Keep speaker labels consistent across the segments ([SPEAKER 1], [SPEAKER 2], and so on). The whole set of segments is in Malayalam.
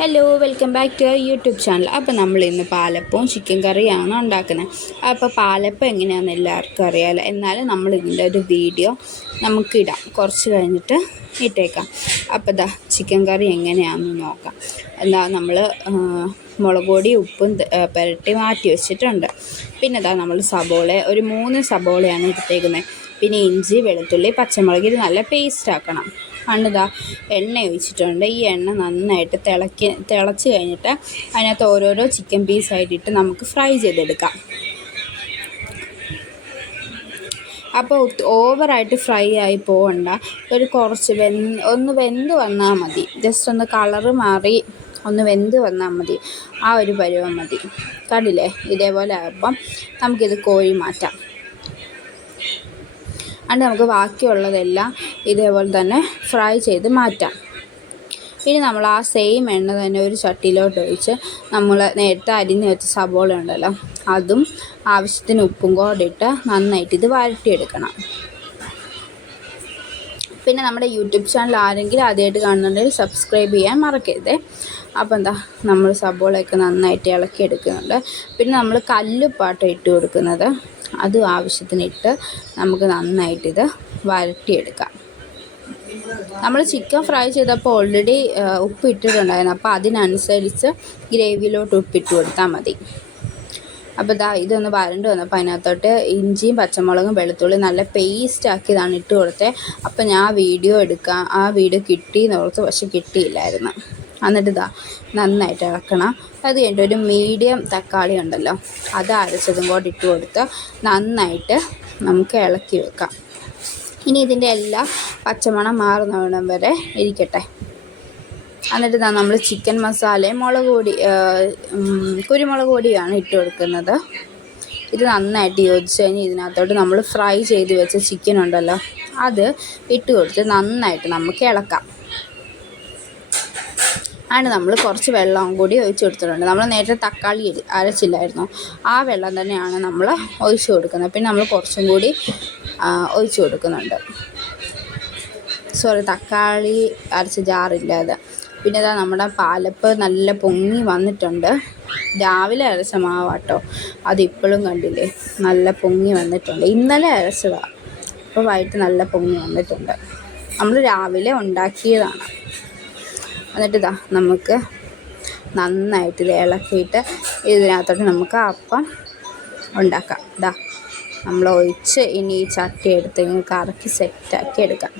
[SPEAKER 1] Hello welcome back to our YouTube channel അപ്പോൾ നമ്മൾ ഇന്ന് പാലപ്പവും ചിക്കൻ കറിയാണ് ഉണ്ടാക്കുന്നത്. അപ്പോൾ പാലപ്പം എങ്ങനെയാണെന്ന് എല്ലാവർക്കും അറിയാമല്ലോ എന്നാലും നമ്മൾ ഇതിന്റെ ഒരു വീഡിയോ നമുക്കിടാം കുറച്ച് കഴിഞ്ഞിട്ട് ഇട്ടേക്കാം. അപ്പോൾ ഇതാ ചിക്കൻ കറി എങ്ങനെയാണെന്ന് നോക്കാം. എന്താ നമ്മൾ മുളക് പൊടി ഉപ്പും പുരട്ടി മാറ്റി വെച്ചിട്ടുണ്ട്. പിന്നെ ഇതാ നമ്മൾ സബോള ഒരു മൂന്ന് സബോളയാണ് എടുത്തേക്കുന്നത്. പിന്നെ ഇഞ്ചി വെളുത്തുള്ളി പച്ചമുളക് ഇത് നല്ല പേസ്റ്റ് ആക്കണം. കണ്ടിതാ എണ്ണ ഒഴിച്ചിട്ടുണ്ട്. ഈ എണ്ണ നന്നായിട്ട് തിളക്കി തിളച്ച് കഴിഞ്ഞിട്ട് അതിനകത്ത് ഓരോരോ ചിക്കൻ പീസായിട്ടിട്ട് നമുക്ക് ഫ്രൈ ചെയ്തെടുക്കാം. അപ്പോൾ ഓവറായിട്ട് ഫ്രൈ ആയി പോകണ്ട ഒരു കുറച്ച് വെന്ത് ഒന്ന് വെന്ത് വന്നാൽ മതി. ജസ്റ്റ് ഒന്ന് കളറ് മാറി ഒന്ന് വെന്ത് വന്നാൽ മതി. ആ ഒരു പരുവം മതി. കണ്ടില്ലേ? ഇതേപോലെ ആകുമ്പം നമുക്കിത് കോഴി മാറ്റാം. അത് നമുക്ക് ബാക്കിയുള്ളതെല്ലാം ഇതേപോലെ തന്നെ ഫ്രൈ ചെയ്ത് മാറ്റാം. ഇനി നമ്മൾ ആ സെയിം എണ്ണ തന്നെ ഒരു ചട്ടിയിലോട്ട് ഒഴിച്ച് നമ്മൾ നേരത്തെ അരിഞ്ഞ് വെച്ച സബോള ഉണ്ടല്ലോ അതും ആവശ്യത്തിന് ഉപ്പും കൂടെ ഇട്ട് നന്നായിട്ട് ഇത് വരട്ടിയെടുക്കണം. പിന്നെ നമ്മുടെ യൂട്യൂബ് ചാനൽ ആരെങ്കിലും ആദ്യമായിട്ട് കാണുന്നുണ്ടെങ്കിൽ സബ്സ്ക്രൈബ് ചെയ്യാൻ മറക്കരുത്. അപ്പോൾ എന്താ നമ്മൾ സബോളയൊക്കെ നന്നായിട്ട് ഇളക്കി എടുക്കുന്നുണ്ട്. പിന്നെ നമ്മൾ കല്ലുപ്പാട്ട ഇട്ട് കൊടുക്കുന്നത്. അതും ആവശ്യത്തിന് ഇട്ട് നമുക്ക് നന്നായിട്ടിത് വരട്ടിയെടുക്കാം. നമ്മൾ ചിക്കൻ ഫ്രൈ ചെയ്തപ്പോൾ ഓൾറെഡി ഉപ്പ് ഇട്ടിട്ടുണ്ടായിരുന്നു. അപ്പോൾ അതിനനുസരിച്ച് ഗ്രേവിയിലോട്ട് ഉപ്പിട്ട് കൊടുത്താൽ മതി. അപ്പോൾ ഇതാ ഇതൊന്ന് വരണ്ട് വന്നപ്പോൾ അതിനകത്തോട്ട് ഇഞ്ചിയും പച്ചമുളകും വെളുത്തുള്ളി നല്ല പേസ്റ്റ് ആക്കിയതാണ് ഇട്ട് കൊടുത്തത് അപ്പോൾ ഞാൻ വീഡിയോ എടുക്കാം. ആ വീഡിയോ കിട്ടി ഓർത്ത് പക്ഷെ കിട്ടിയില്ലായിരുന്നു. എന്നിട്ട് ഇതാ നന്നായിട്ട് ഇളക്കണം. അത് കഴിഞ്ഞിട്ട് ഒരു മീഡിയം തക്കാളി ഉണ്ടല്ലോ അത് അരച്ചതും കൂടെ ഇട്ട് കൊടുത്ത് നന്നായിട്ട് നമുക്ക് ഇളക്കി വെക്കാം. ഇനി ഇതിന്റെ എല്ലാ പച്ചമണം മാറുന്നിടം വരെ ഇരിക്കട്ടെ. എന്നിട്ട് ഇതാ നമ്മൾ ചിക്കൻ മസാലയും മുളക് പൊടി കുരുമുളക് പൊടിയാണ് ഇട്ട് കൊടുക്കുന്നത്. ഇത് നന്നായിട്ട് യോജിച്ച് കഴിഞ്ഞ് ഇതിനകത്തോട്ട് നമ്മൾ ഫ്രൈ ചെയ്ത് വെച്ച ചിക്കൻ ഉണ്ടല്ലോ അത് ഇട്ട് കൊടുത്ത് നന്നായിട്ട് നമുക്ക് ഇളക്കാം. ആണ് നമ്മൾ കുറച്ച് വെള്ളം കൂടി ഒഴിച്ചു കൊടുത്തിട്ടുണ്ട്. നമ്മൾ നേരത്തെ തക്കാളി അരച്ചില്ലായിരുന്നു. ആ വെള്ളം തന്നെയാണ് നമ്മൾ ഒഴിച്ച് കൊടുക്കുന്നത്. പിന്നെ നമ്മൾ കുറച്ചും കൂടി ഒഴിച്ച് കൊടുക്കുന്നുണ്ട്. സോറി തക്കാളി അരച്ച ജാറില്ലാതെ പിന്നെ ഇതാ നമ്മുടെ പാലപ്പ് നല്ല പൊങ്ങി വന്നിട്ടുണ്ട്. രാവിലെ അരച്ച മാവാട്ടോ. അതിപ്പോഴും കണ്ടില്ലേ? നല്ല പൊങ്ങി വന്നിട്ടുണ്ട്. ഇന്നലെ അരച്ചതാണ് അപ്പോൾ വൈകിട്ട് നല്ല പൊങ്ങി വന്നിട്ടുണ്ട്. നമ്മൾ രാവിലെ ഉണ്ടാക്കിയതാണ്. എന്നിട്ട് ഇതാ നമുക്ക് നന്നായിട്ട് ഇളക്കിയിട്ട് ഇതിനകത്തോട്ട് നമുക്ക് അപ്പം ഉണ്ടാക്കാം. ഇതാ നമ്മൾ ഒഴിച്ച് ഇനി ഈ ചട്ടി എടുത്ത് ഇങ്ങനെ കറക്കി സെറ്റാക്കി എടുക്കാം.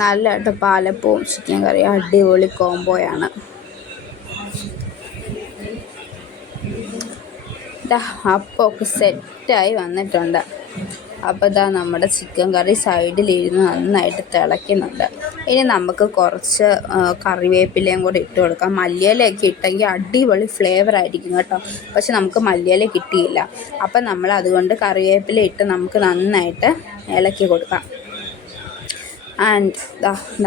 [SPEAKER 1] നല്ലതായിട്ട് പാലപ്പവും ചിക്കൻ കറിയും അടിപൊളി കോംബോയാണ്. അപ്പമൊക്കെ സെറ്റായി വന്നിട്ടുണ്ട്. അപ്പോൾ ഇതാ നമ്മുടെ ചിക്കൻ കറി സൈഡിലിരുന്ന് നന്നായിട്ട് തിളയ്ക്കുന്നുണ്ട്. ഇനി നമുക്ക് കുറച്ച് കറിവേപ്പിലയും കൂടി ഇട്ട് കൊടുക്കാം. മല്ലിയിലയൊക്കെ ഇട്ടെങ്കിൽ അടിപൊളി ഫ്ലേവർ ആയിരിക്കും കേട്ടോ. പക്ഷെ നമുക്ക് മല്ലിയില കിട്ടിയില്ല. അപ്പം നമ്മൾ അതുകൊണ്ട് കറിവേപ്പില ഇട്ട് നമുക്ക് നന്നായിട്ട് ഇളക്കി കൊടുക്കാം. ആൻഡ്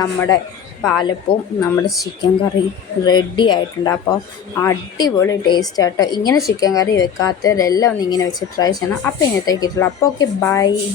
[SPEAKER 1] നമ്മുടെ പാലപ്പവും നമ്മുടെ ചിക്കൻ കറി റെഡി ആയിട്ടുണ്ട്. അപ്പോൾ അടിപൊളി ടേസ്റ്റ് ആട്ടോ. ഇങ്ങനെ ചിക്കൻ കറി വെക്കാത്തവരെല്ലാം ഒന്ന് ഇങ്ങനെ വെച്ച് ട്രൈ ചെയ്യണം. അപ്പോൾ ഇന്നത്തേക്കിട്ടുള്ളൂ അപ്പോൾ ഓക്കെ ബൈ